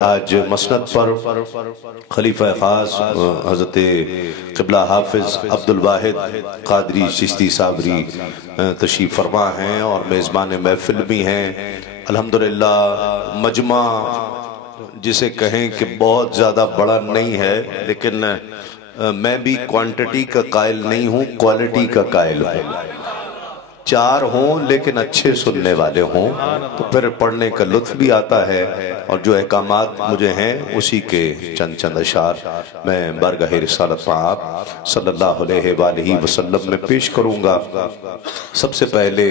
آج مسند پر خلیفہ خاص حضرت قبلہ حافظ عبدالواحد قادری چشتی صابری تشریف فرما ہیں اور میزبان محفل بھی ہیں۔ الحمدللہ مجمع جسے کہیں کہ بہت زیادہ بڑا نہیں ہے، لیکن میں بھی کوانٹٹی کا قائل نہیں ہوں، کوالٹی کا قائل ہوں۔ چار ہوں لیکن اچھے سننے والے ہوں تو پھر پڑھنے کا لطف بھی آتا ہے، اور جو احکامات مجھے ہیں اسی کے چند اشعار میں بارگاہ رسالت آپ صلی اللہ علیہ وآلہ وسلم میں پیش کروں گا۔ سب سے پہلے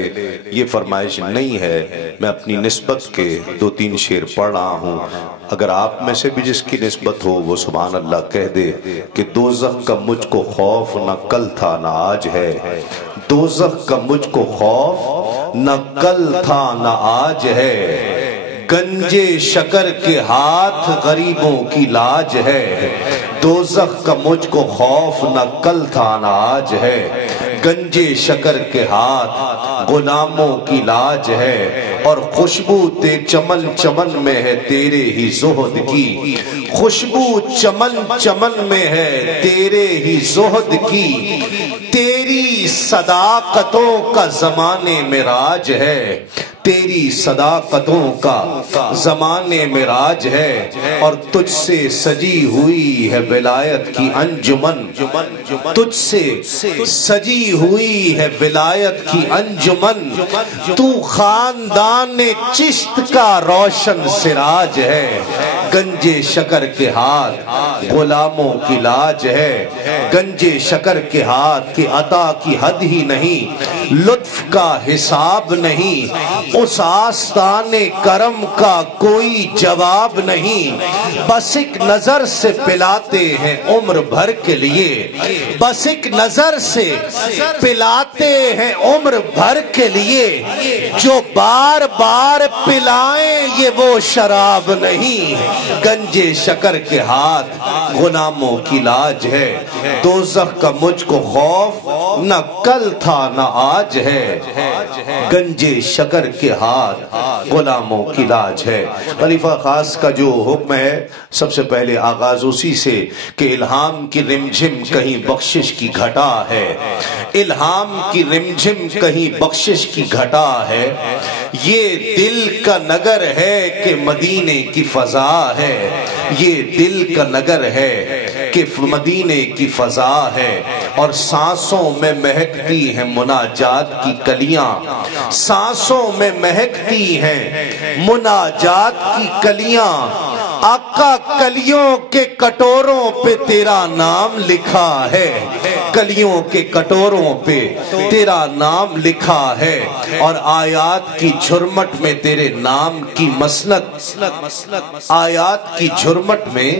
یہ فرمائش نہیں ہے، میں اپنی نسبت کے دو تین شعر پڑھ رہا ہوں، اگر آپ میں سے بھی جس کی نسبت ہو وہ سبحان اللہ کہہ دے کہ دوزخ کا مجھ کو خوف نہ کل تھا نہ آج ہے، دوزخ کا مجھ کو خوف نہ کل تھا نہ آج ہے، گنجے شکر کے ہاتھ غریبوں کی لاج ہے، دوزخ کا مجھ کو خوف نہ کل تھا نہ آج ہے، گنجے شکر کے ہاتھ غلاموں کی لاج ہے، اور خوشبو تے چمن چمن میں ہے تیرے ہی زہد کی، خوشبو چمن چمن میں ہے تیرے ہی زہد کی، تیری صداقتوں کا زمانے میں راج ہے، تیری صداقتوں کا زمانے میں راج ہے، اور تجھ سے سجی ہوئی ہے ولایت کی انجمن، تجھ سے سجی ہوئی ہے ولایت کی انجمن، تو خاندان چشت کا روشن سراج ہے، گنجے شکر کے ہاتھ غلاموں کی لاج ہے، گنجے شکر کے ہاتھ کی عطا کی حد ہی نہیں، لطف کا حساب نہیں، اس آستان کرم کا کوئی جواب نہیں، بس ایک نظر سے پلاتے ہیں عمر بھر کے لیے، بس ایک نظر سے پلاتے ہیں عمر بھر کے لیے، جو بار بار پلائیں یہ وہ شراب نہیں، گنجے شکر کے ہاتھ غلاموں کی لاج ہے، دوزخ کا مجھ کو خوف نہ کل تھا نہ آج ہے، گنجے شکر کے ہاتھ غلاموں کی لاج ہے۔ خلیفہ خاص کا جو حکم ہے سب سے پہلے آغاز اسی سے کہ الہام کی رمجھم کہیں بخشش کی گھٹا ہے، الہام کی رمجھم کہیں بخشش کی گھٹا ہے، یہ دل کا نگر ہے کہ مدینے کی فضا ہے، یہ دل کا نگر ہے کہ مدینے کی فضا ہے، اور سانسوں میں مہکتی ہیں مناجات کی کلیاں، سانسوں میں مہکتی ہیں مناجات کی کلیاں، آقا کلیوں کے کٹوروں پہ تیرا نام لکھا ہے، کلیوں کے کٹوروں پہ تیرا نام لکھا ہے، اور آیات کی جھرمٹ میں تیرے نام کی مسند، آیات کی جھرمٹ میں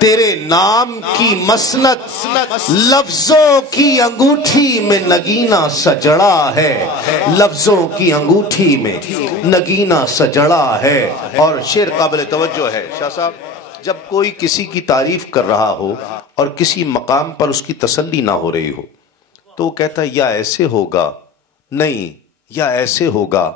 تیرے نام کی مسند، لفظوں کی انگوٹھی میں نگینہ سجڑا ہے، لفظوں کی انگوٹھی میں نگینہ سجڑا ہے۔ اور شعر قابل توجہ ہے شاہ صاحب، جب کوئی کسی کی تعریف کر رہا ہو اور کسی مقام پر اس کی تسلی نہ ہو رہی ہو تو وہ کہتا ہے یا ایسے ہوگا نہیں، یا ایسے ہوگا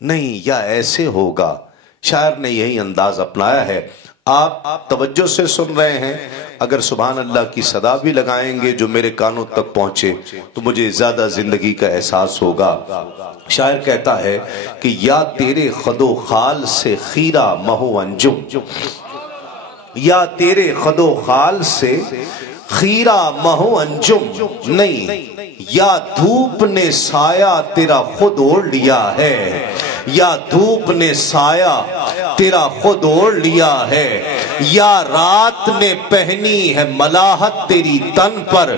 نہیں، یا ایسے ہوگا، شاعر نے یہی انداز اپنایا ہے۔ آپ توجہ سے سن رہے ہیں، اگر سبحان اللہ کی صدا بھی لگائیں گے جو میرے کانوں تک پہنچے تو مجھے زیادہ زندگی کا احساس ہوگا۔ شاعر کہتا ہے کہ یا تیرے خد و خال سے خیرہ مہو انجم، یا تیرے خد و خال سے خیرہ مہو انجم نہیں، یا دھوپ نے سایہ تیرا خود اوڑھ لیا ہے، یا دھوپ نے سایہ تیرا خود اوڑھ لیا ہے، یا رات نے پہنی ہے ملاحت تیری تن پر،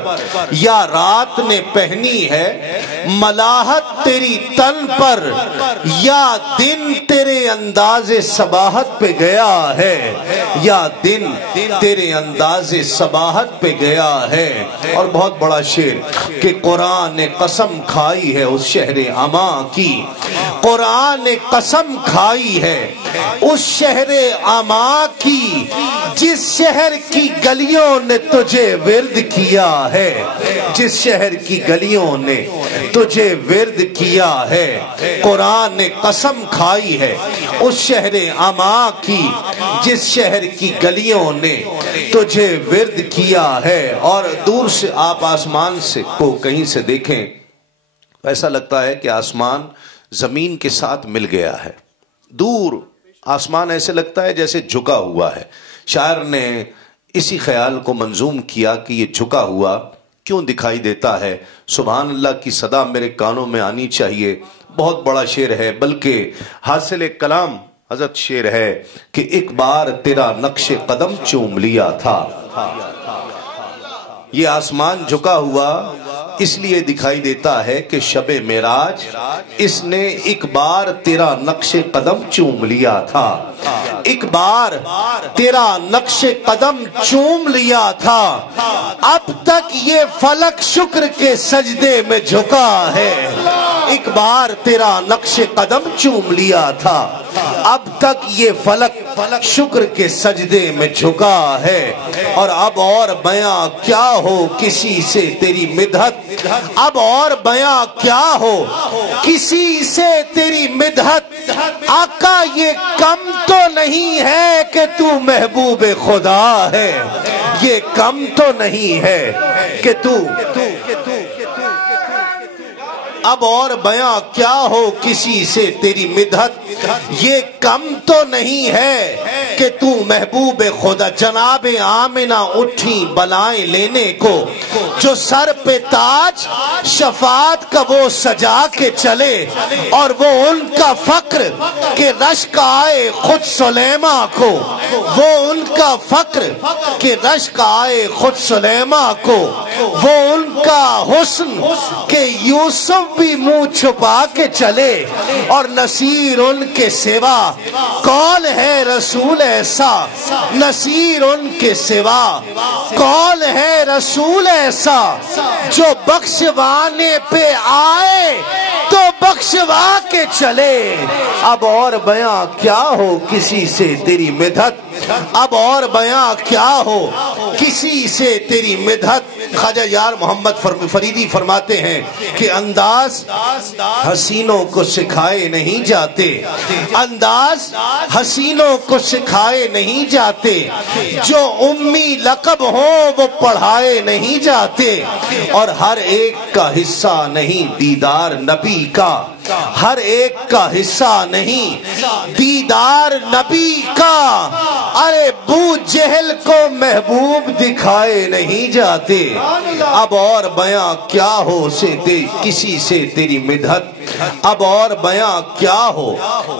یا رات نے پہنی ہے ملاحت تیری تن پر، یا دن تیرے انداز صباحت پہ گیا ہے، یا دن تیرے انداز صباحت پہ گیا ہے۔ اور بہت بڑا شعر کہ قرآن نے قسم کھائی ہے اس شہر اما کی، قرآن نے قسم کھائی ہے اس شہر اما کی، جس شہر کی گلیوں نے تجھے ورد کیا ہے، جس شہر کی گلیوں نے تجھے ورد کیا ہے، قرآن نے قسم کھائی ہے اس شہر اما کی جس شہر کی گلیوں نے تجھے ورد کیا ہے۔ اور دور سے آپ آسمان سے کو کہیں سے دیکھیں، ایسا لگتا ہے کہ آسمان زمین کے ساتھ مل گیا ہے، دور آسمان ایسے لگتا ہے جیسے جھکا ہوا ہے۔ شاعر نے اسی خیال کو منظوم کیا کہ یہ جھکا ہوا کیوں دکھائی دیتا ہے؟ سبحان اللہ کی صدا میرے کانوں میں آنی چاہیے۔ بہت بڑا شعر ہے، بلکہ حاصل کلام حضرت شعر ہے کہ ایک بار تیرا نقش قدم چوم لیا تھا۔ یہ آسمان جھکا ہوا اس لیے دکھائی دیتا ہے کہ شب معراج اس نے ایک بار تیرا نقش قدم چوم لیا تھا، ایک بار تیرا نقش قدم چوم لیا تھا، اب تک یہ فلک شکر کے سجدے میں جھکا ہے۔ ایک بار تیرا نقش قدم چوم لیا تھا، اب تک یہ فلک شکر کے سجدے میں جھکا ہے۔ اور اب اور بیاں کیا ہو کسی سے تیری مدحت، اب اور بیاں کیا ہو کسی سے تیری مدحت، آقا یہ کم تو نہیں ہے کہ تو محبوب خدا ہے، یہ کم تو نہیں ہے کہ تو اب اور بیاں کیا ہو کسی سے تیری مدحت، یہ کم تو نہیں ہے کہ تو محبوب خدا۔ جناب آمنہ اٹھی بلائیں لینے کو، جو سر پہ تاج شفاعت کا وہ سجا کے چلے، اور وہ ان کا فخر کہ رشک آئے خود سلیمہ کو، وہ ان کا فخر کہ رشک آئے خود سلیمہ کو، وہ ان کا حسن کہ یوسف بھی منہ چھپا کے چلے، اور نصیر ان کے سوا کون ہے رسول ایسا، نصیر ان کے سوا کون ہے رسول ایسا، جو بخشوانے پہ آئے تو بخشوا کے چلے۔ اب اور بیاں کیا ہو کسی سے تیری مدحت، اب اور بیاں کیا ہو کسی سے تیری مدحت۔ خواجہ یار محمد فریدی فرماتے ہیں کہ انداز حسینوں کو سکھائے نہیں جاتے، انداز حسینوں کو سکھائے نہیں جاتے، جو امی لقب ہوں وہ پڑھائے نہیں جاتے، اور ہر ایک کا حصہ نہیں دیدار نبی کا، ہر ایک کا حصہ نہیں دیدار نبی کا۔ ارے بو جہل کو محبوب دکھائے نہیں جاتے، اب اور بیاں کیا ہو کسی سے تیری مدحت، اب اور بیاں کیا ہو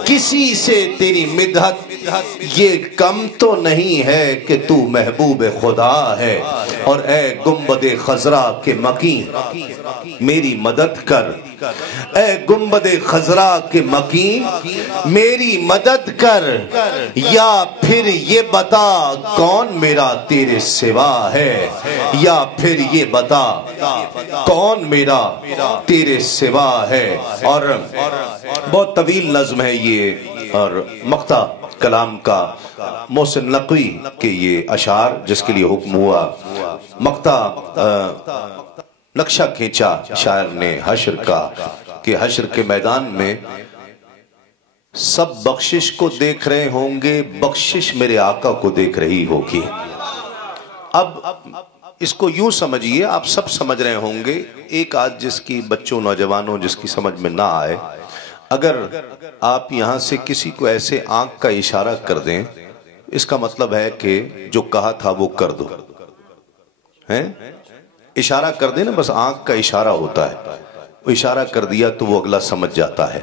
کسی سے تیری مدحت، یہ کم تو نہیں ہے کہ تو محبوب خدا ہے۔ اور اے گنبد خضرا کے مکین میری مدد کر، اے گنبد خضرا کے مکین میری مدد کر، یا پھر یہ بتا کون میرا تیرے سوا ہے، یا پھر یہ بتا کون میرا تیرے سوا ہے۔ اور بہت طویل نظم ہے یہ، اور مقطع کلام کا محسن نقوی کے یہ اشعار جس کے لیے حکم ہوا، مقطع نقشہ کھینچا شاعر نے حشر کا، کہ حشر کے میدان میں سب بخشش کو دیکھ رہے ہوں گے، بخشش میرے آقا کو دیکھ رہی ہوگی۔ اب اس کو یوں سمجھیے، آپ سب سمجھ رہے ہوں گے، ایک آدھ جس کی بچوں نوجوانوں جس کی سمجھ میں نہ آئے، اگر آپ یہاں سے کسی کو ایسے آنکھ کا اشارہ کر دیں، اس کا مطلب ہے کہ جو کہا تھا وہ کر دو، ہیں اشارہ کر دیں نا، بس آنکھ کا اشارہ ہوتا ہے، وہ اشارہ کر دیا تو وہ اگلا سمجھ جاتا ہے۔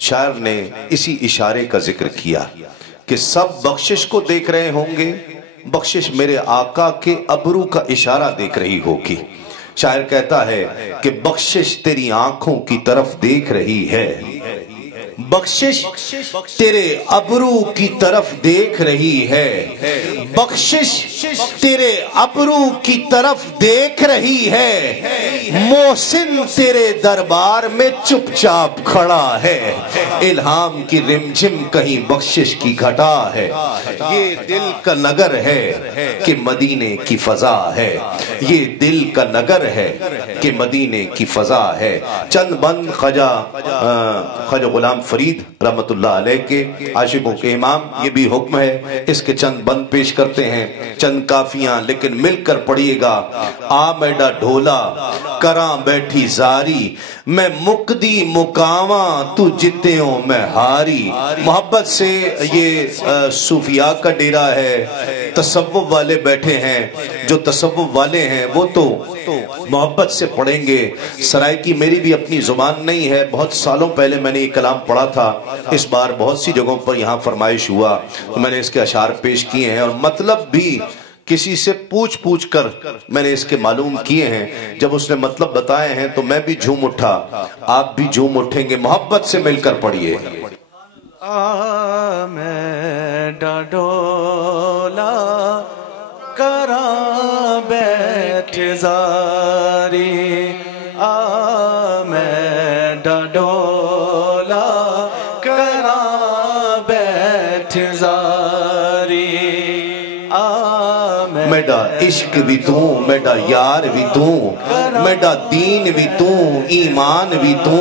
شاعر نے اسی اشارے کا ذکر کیا کہ سب بخشش کو دیکھ رہے ہوں گے، بخشش میرے آقا کے ابرو کا اشارہ دیکھ رہی ہوگی۔ شاعر کہتا ہے کہ بخشش تیری آنکھوں کی طرف دیکھ رہی ہے، بخشش تیرے ابرو کی طرف دیکھ رہی ہے، بخشش تیرے ابرو کی طرف دیکھ رہی ہے، محسن تیرے دربار میں چپ چاپ کھڑا ہے، الہام کی رمجم کہیں بخشش کی گھٹا ہے، یہ دل کا نگر ہے کہ مدینے کی فضا ہے، یہ دل کا نگر ہے کہ مدینے کی فضا ہے۔ چند بند خواجہ غلام فرید رحمت اللہ علیہ کے عاشقوں کے امام، یہ بھی حکم ہے اس کے چند بند پیش کرتے ہیں، چند کافیاں لیکن مل کر پڑھیے گا۔ آ میڈا ڈھولا کراں بیٹھی زاری، میں مقدی مقاواں تو جتیوں میں ہاری۔ محبت سے یہ صوفیاء کا ڈیرہ ہے، تصوف والے بیٹھے ہیں، جو تصوف والے ہیں وہ تو محبت سے پڑھیں گے۔ سرائکی میری بھی اپنی زبان نہیں ہے، بہت سالوں پہلے میں نے یہ کلام پڑھا تھا، اس بار بہت سی جگہوں پر یہاں فرمائش ہوا تو میں نے اس کے اشعار پیش کیے ہیں، اور مطلب بھی کسی سے پوچھ کر میں نے اس کے معلوم کیے ہیں۔ جب اس نے مطلب بتائے ہیں تو میں بھی جھوم اٹھا، آپ بھی جھوم اٹھیں گے۔ محبت سے مل کر پڑھیے۔ میں ڈڈولا کراں بیٹھ زاری، میں ڈڈولا کراں بیٹھ زاری، میڈا عشق بھی تو، میڈا یار بھی تو، میڈا دین بھی تو، ایمان بھی تو،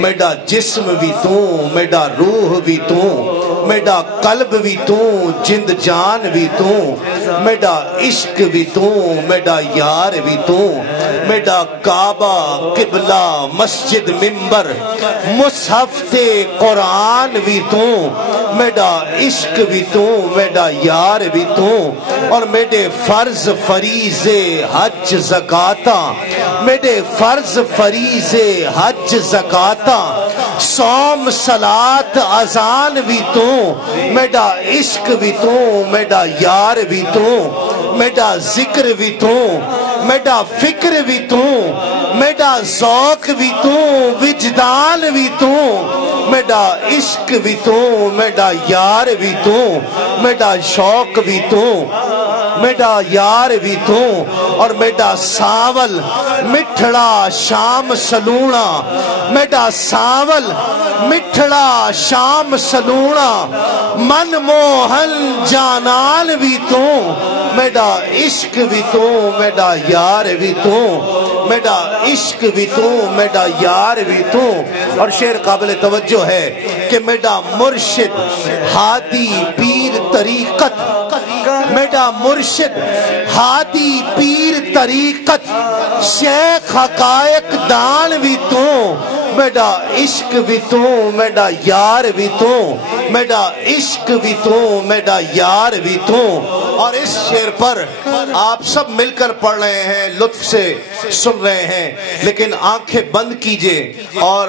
میڈا جسم بھی تو، میڈا روح بھی تو، میڈا قلب بھی تو، جند جان بھی تو، میڈا عشق بھی تو، میڈا یار بھی تو، میڈا کعبہ قبلہ مسجد منبر مصحف تے قرآن بھی تو، میڈا عشق بھی تو، میڈا یار بھی تو، اور میڈے فرض فریضے حج زکاتاں، میڈے فرض فریضے حج زکاتاں، صوم صلاۃ اذان بھی تو، میڈا عشق بھی تو، میڈا یار بھی تو، میڈا ذکر بھی تو، میڈا فکر بھی تو، میڈا ذوق بھی تو، وجدان بھی تو، میڈا عشق بھی تو، میڈا یار بھی تو، میڈا شوق بھی تو، میڈا یار بھی تو، اور میڈا ساول مٹھڑا شام سلونا، میڈا ساول مٹھڑا شام سلونا، من موہن جانان بھی تو، میڈا عشق بھی تو، میڈا یار بھی تو، میڈا عشق بھی تو، میڈا یار بھی تو۔ اور شعر قابل توجہ ہے کہ میڈا مرشد ہادی پیر طریقت، میڈا مرشد ہادی پیر طریقت، شیخ حقائق دان بھی تو، میڈا عشق بھی تو، میڈا یار بھی تو، میڈا عشق بھی تو، میڈا یار بھی تو۔ اور اس شعر پر آپ سب مل کر پڑھ رہے ہیں، لطف سے سن رہے ہیں، لیکن آنکھیں بند کیجئے اور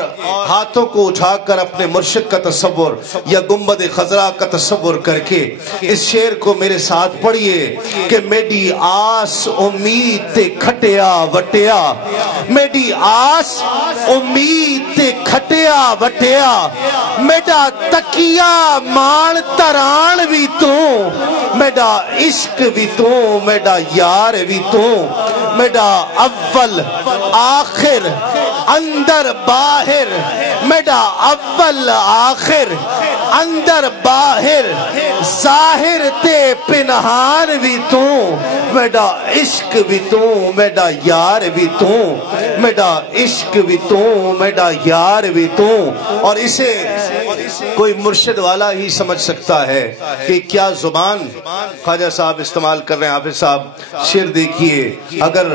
ہاتھوں کو اٹھا کر اپنے مرشد کا تصور یا گنبد خضرا کا تصور کر کے اس شعر کو میرے ساتھ پڑھیے کہ میڈی آس امید تے کھٹیا وٹیا، میڈی آس امید تے کھٹیا وٹیا، میڈا تکیا مان تران بھی تو، میڈا عشق بھی تو، میڈا یار بھی تو، میڈا اول آخر اندر باہر، میڈا اول آخر اندر باہر، ظاہر تے پنہان بھی تو، میڈا عشق بھی تو، میڈا یار بھی تو، میڈا عشق بھی تو، میڈا یار بھی تو۔ اور اسے کوئی مرشد والا ہی سمجھ سکتا ہے کہ کیا زبان خواجہ صاحب استعمال کر رہے ہیں۔ حافظ صاحب شعر دیکھیے، اگر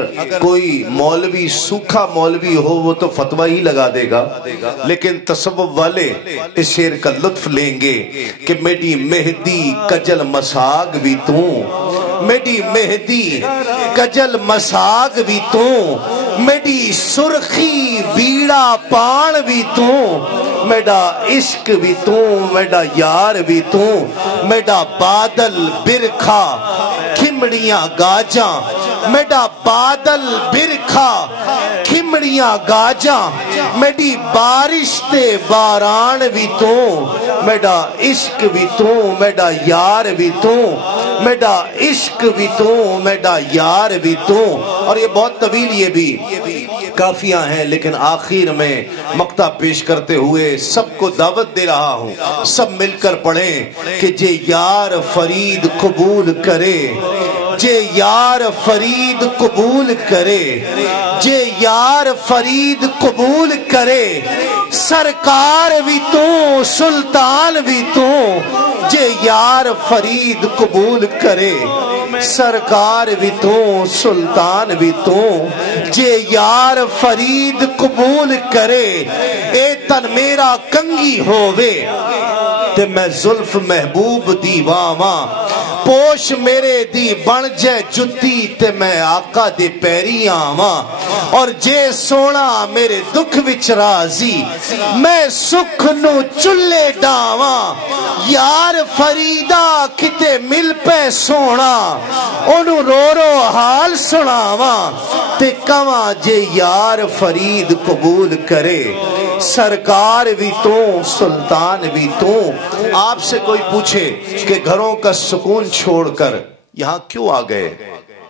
کوئی مولوی سوکھا مولوی ہو وہ تو فتویٰ ہی لگا دے گا، لیکن تصوف والے اس شعر کا لطف لیں گے کہ میڈی مہدی کجل مساگ بھی تو، میڈی مہدی کجل مساگ بھی تو، میڈی سرخی بیڑا پان بھی تو، میڈا عشق بھی تو، میڈا یار بھی تو، میڈا بادل برکھا کھمڑیاں گاجاں، میڈا بادل برکھا کھمڑیاں چمڑیاں گاجاں میری بارش تے باران بھی تو میرا عشق بھی تو میرا یار بھی تو میرا عشق بھی تو میرا یار بھی تو. اور یہ بہت طویل یہ بھی کافیاں ہیں لیکن آخر میں مقطع پیش کرتے ہوئے سب کو دعوت دے رہا ہوں سب مل کر پڑھیں کہ جے یار فرید قبول کرے جے یار فرید قبول کرے جے یار فرید قبول کرے سرکار بھی تو سلطان بھی تو جے یار فرید قبول کرے سرکار بھی تو سلطان بھی تو جے یار فرید قبول کرے اے تن میرا کنگی ہووے تے میں زلف محبوب دی واواں پوش میرے دی بن جے جتی تے میں آقا دے پیری آواں اور جے سونا میرے دکھ وچ راضی میں سکھ نو چلے ڈاواں یار فریدا کتے مل پہ سونا انو رو رو حال سناواں تے کواں جے یار فرید قبول کرے سرکار بھی تو سلطان بھی تو. آپ سے کوئی پوچھے کہ گھروں کا سکون چھوڑ کر یہاں کیوں آ گئے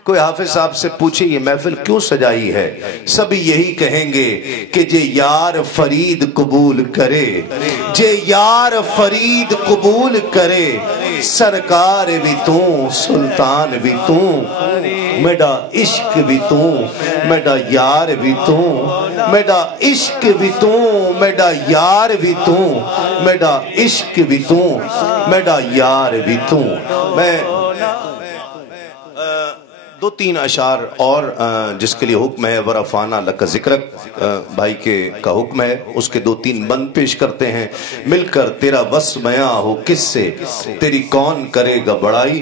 کوئی حافظ صاحب سے پوچھے یہ محفل کیوں سجائی ہے سبھی یہی کہیں گے کہ جے یار فرید قبول کرے جے یار فرید قبول کرے سرکار بھی تو سلطان بھی تو میرا عشق بھی تو میرا یار بھی تو میرا عشق بھی تو میرا یار بھی تو میرا عشق بھی تو میرا یار بھی تو. میں دو تین اشعار اور جس کے لیے حکم ہے ورفعنا لک ذکرک بھائی کے کا حکم ہے اس کے دو تین بند پیش کرتے ہیں. مل کر تیرا بس میاں ہو کس سے تیری کون کرے گا بڑائی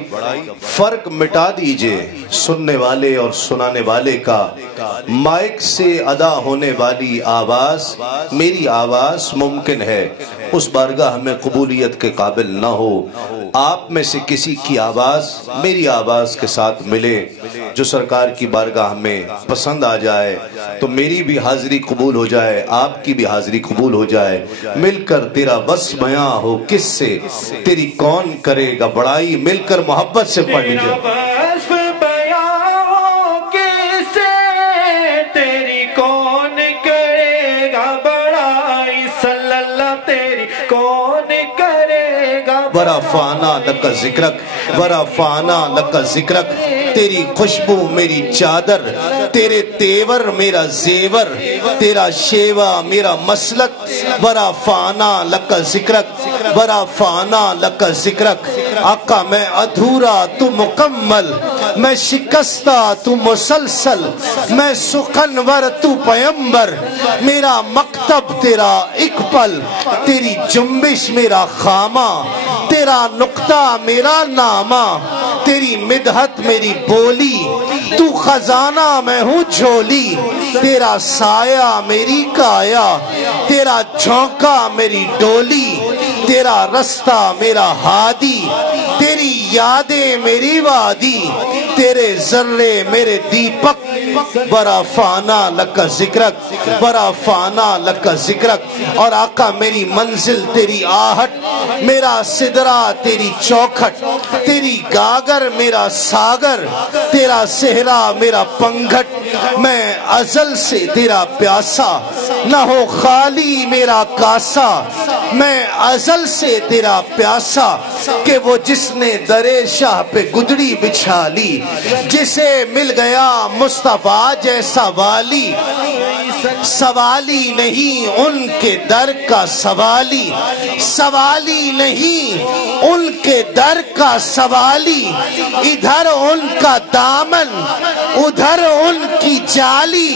فرق مٹا دیجئے سننے والے اور سنانے والے کا مائک سے ادا ہونے والی آواز میری آواز ممکن ہے اس بارگاہ میں قبولیت کے قابل نہ ہو آپ میں سے کسی کی آواز میری آواز کے ساتھ ملے جو سرکار کی بارگاہ میں پسند آ جائے تو میری بھی حاضری قبول ہو جائے آپ کی بھی حاضری قبول ہو جائے. مل کر تیرا بس بیاں ہو کس سے تیری کون کرے گا بڑائی مل کر محبت سے پڑھ لیجیے. ورفعنا لک ذکرک ورفعنا لک ذکرک تیری خوشبو میری چادر تیرے تیور میرا زیور تیرا شیوا میرا مسلک ورفعنا لک ذکرک ورفعنا لک ذکرک. آقا میں ادھورا تو مکمل میں شکستہ تو مسلسل میں سخنور تو پیمبر میرا مکتب تیرا اقبل تیری جنبش میرا خامہ تیرا نقطہ میرا نامہ تیری مدحت میری بولی تو خزانہ میں ہوں جھولی تیرا سایہ میری کایا تیرا جھونکا میری ڈولی تیرا رستہ میرا ہادی تیری یادیں میری وادی تیرے ذرے میرے دیپک ورفعنا لک ذکرک ورفعنا لک ذکرک. اور آقا میری منزل تیری آہٹ میرا سدرا تیری چوکھٹ تیری گاگر میرا ساگر تیرا صحرا میرا پنگھٹ میں ازل سے تیرا پیاسا نہ ہو خالی میرا کاسا میں ازل سے تیرا پیاسا کہ وہ جس نے درے شاہ پہ گدڑی بچھا لی جسے مل گیا مصطفیٰ جیسا والی سوالی نہیں ان کے در کا سوالی سوالی نہیں ان کے در کا سوالی ادھر ان کا دامن ادھر ان کی جالی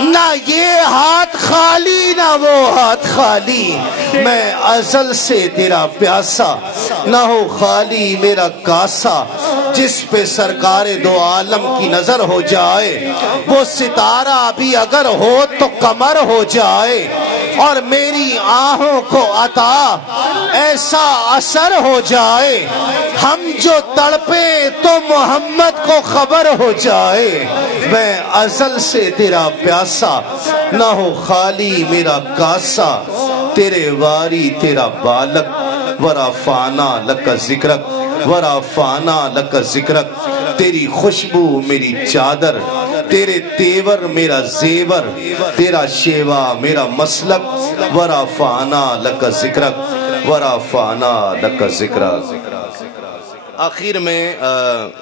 نہ یہ ہاتھ خالی نہ وہ ہاتھ خالی میں ازل سے تیرا پیاسا نہ ہو خالی میرا کاسا جس پہ سرکار دو عالم کی نظر ہو جائے وہ ستارہ بھی اگر ہو تو قمر ہو جائے اور میری آہوں کو عطا ایسا اثر ہو جائے ہم جو تڑپے تو محمد کو خبر ہو جائے میں ازل سے تیرا پیاسا نہ ہو خالی میرا کاسا تیرے واری تیرا بالک ورا فانا لک ذکرک ورا فانا لک ذکرک تیری خوشبو میری چادر تیرے تیور میرا زیور تیرا شیوا میرا مسلک ورا فانا لک ذکرک ورا فانا لک ذکرک۔ آخر میں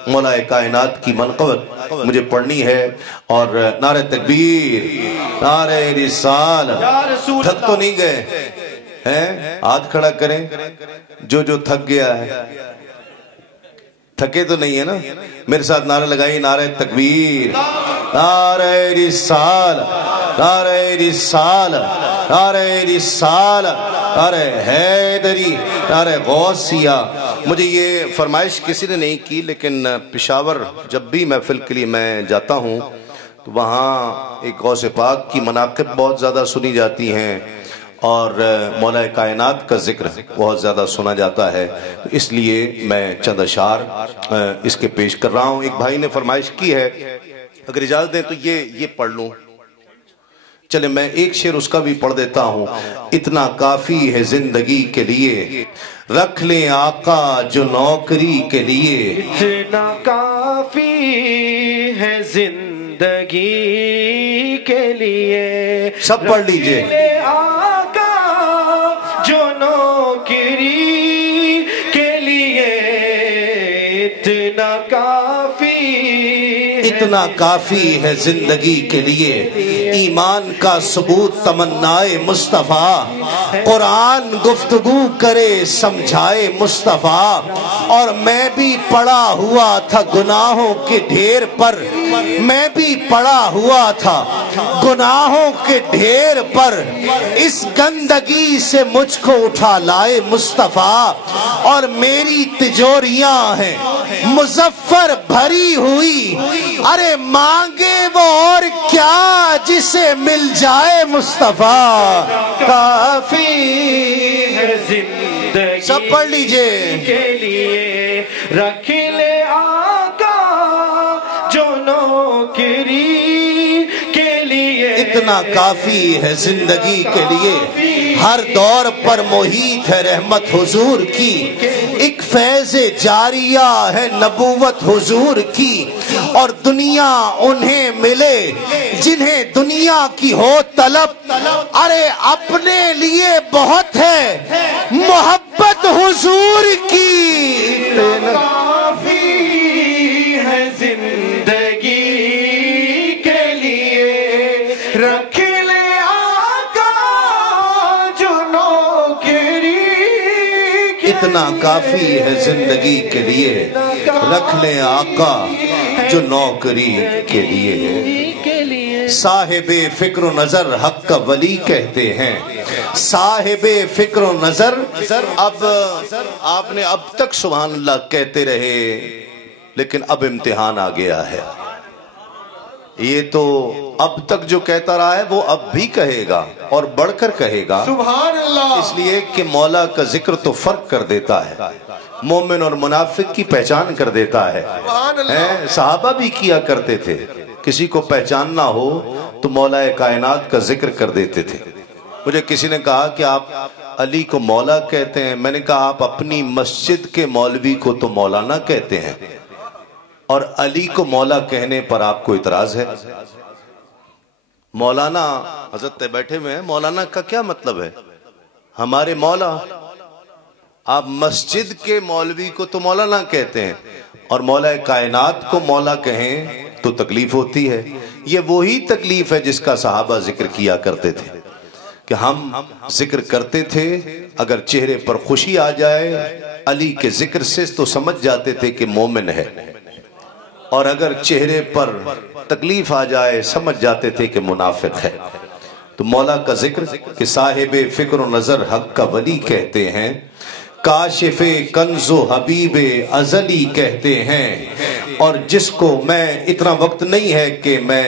مولا کائنات کی منقبت مجھے پڑھنی ہے اور نعرہ تکبیر نعرہ رسال۔ تھک تو نہیں گئے ہیں؟ ہاتھ کھڑا کریں جو تھک گیا ہے، تھکے تو نہیں ہے نا؟ میرے ساتھ نعرہ لگائی، نعرہ تکبیر نعرہ رسال نعرہ رسال نعرہ رسال نعرہ حیدری نعرہ غوثیہ۔ مجھے یہ فرمائش کسی نے نہیں کی، لیکن پشاور جب بھی محفل کے لیے میں جاتا ہوں تو وہاں ایک غوث پاک کی مناقب بہت زیادہ سنی جاتی ہیں اور مولا کائنات کا ذکر بہت زیادہ سنا جاتا ہے، تو اس لیے میں چند اشعار اس کے پیش کر رہا ہوں۔ ایک بھائی نے فرمائش کی ہے، اگر اجازت دیں تو یہ پڑھ لوں۔ چلے میں ایک شعر اس کا بھی پڑھ دیتا ہوں۔ اتنا کافی ہے زندگی کے لیے رکھ لیں آقا جو نوکری کے لیے، اتنا کافی ہے زندگی کے لیے، سب پڑھ لیجئے، جو نوکری کے لیے اتنا کافی ہے زندگی کے لیے، ایمان کا ثبوت تمنائے مصطفیٰ، قرآن گفتگو کرے سمجھائے مصطفیٰ، اور میں بھی پڑا ہوا تھا گناہوں کے ڈھیر پر، میں بھی پڑا ہوا تھا گناہوں کے ڈھیر پر، اس گندگی سے مجھ کو اٹھا لائے مصطفیٰ، اور میری تجوریاں ہیں مظفر بھری ہوئی، ارے مانگے وہ اور کیا جسے مل جائے مصطفیٰ، کافی ہے زندگی سب پڑھ لیجئے کے لیے رکھ لے آقا جو نوکری کے لیے، اتنا کافی ہے زندگی کے لیے، ہر دور پر محیط ہے رحمت حضور کی، ایک فیض جاریہ ہے نبوت حضور کی، اور دنیا انہیں ملے جنہیں دنیا کی ہو طلب، ارے اپنے لیے بہت ہے محبت حضور کی، کافی ہے زندگی کے لیے رکھ لے آقا جو نوکری کے، اتنا کافی ہے زندگی کے لیے رکھ لیں آقا جو نوکری کے لیے۔ صاحب فکر و نظر حق کا ولی کہتے ہیں، صاحب فکر و نظر، اب آپ نے اب تک سبحان اللہ کہتے رہے لیکن اب امتحان آ گیا ہے، یہ تو اب تک جو کہتا رہا ہے وہ اب بھی کہے گا اور بڑھ کر کہے گا، سبحان اللہ، اس لیے کہ مولا کا ذکر تو فرق کر دیتا ہے، مومن اور منافق کی پہچان کر دیتا ہے۔ صحابہ بھی کیا کرتے تھے، کسی کو پہچاننا ہو تو مولا کائنات کا ذکر کر دیتے تھے۔ مجھے کسی نے کہا کہ آپ علی کو مولا کہتے ہیں، میں نے کہا آپ اپنی مسجد کے مولوی کو تو مولانا کہتے ہیں، اور علی کو مولا کہنے پر آپ کو اعتراض ہے؟ مولانا حضرت بیٹھے ہوئے ہیں، مولانا کا کیا مطلب ہے؟ ہمارے مولا، آپ مسجد کے مولوی کو تو مولانا کہتے ہیں اور مولا کائنات کو مولا کہیں تو تکلیف ہوتی ہے۔ یہ وہی تکلیف ہے جس کا صحابہ ذکر کیا کرتے تھے کہ ہم ذکر کرتے تھے، اگر چہرے پر خوشی آ جائے علی کے ذکر سے تو سمجھ جاتے تھے کہ مومن ہے، اور اگر چہرے پر تکلیف آ جائے سمجھ جاتے تھے کہ منافق ہے۔ تو مولا کا ذکر کہ صاحب فکر و نظر حق کا ولی کہتے ہیں، کاشف کنز و حبیب ازلی کہتے ہیں، اور جس کو میں اتنا وقت نہیں ہے کہ میں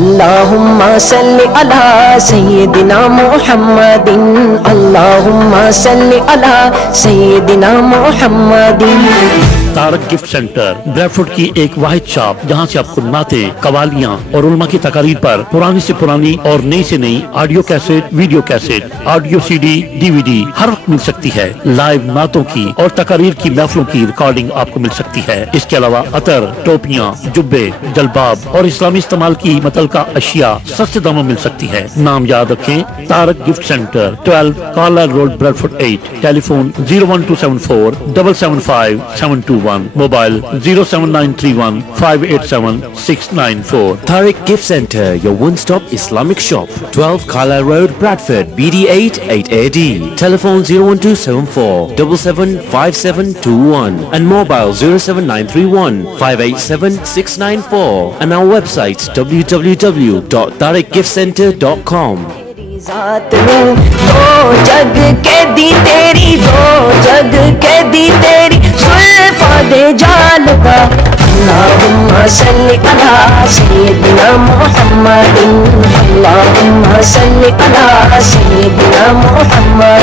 اللہم صلی علی سیدنا محمد اللہم صلی علی سیدنا Muhammad. Tariq gift centre bread food کی ایک واحد شاپ جہاں سے آپ کو نعتیں، قوالیاں اور علماء کی تقاریر پر پرانی سے پرانی اور نئی سے نئی audio cassette, video cassette, audio C D, D V D ہر وقت مل سکتی ہے. لائیو نعتوں کی اور تقاریر کی محفلوں کی ریکارڈنگ آپ کو مل سکتی ہے. اس کے علاوہ عطر، ٹوپیاں، جبے، جلباب اور اسلامی استعمال کی متعلقہ اشیاء سستے داموں مل سکتی ہے. نام یاد رکھیں، Tariq gift centre, 12 Carlisle road, Bradford 8. Telephone 01274 775 721. Mobile 07931 587 694. Tariq Gift Center, your one-stop Islamic shop. 12 Carlisle Road, Bradford, BD8 8AD. Telephone 01274 775721 and mobile 07931 587 694 and our website www.tariqgiftcenter.com. ذات میں دو جگ کے دی تیری، دو جگ کے دی تیری زلفاں دے جانبا. اللہم صلی علی سیدنا محمد اللہم صلی علی سیدنا محمد.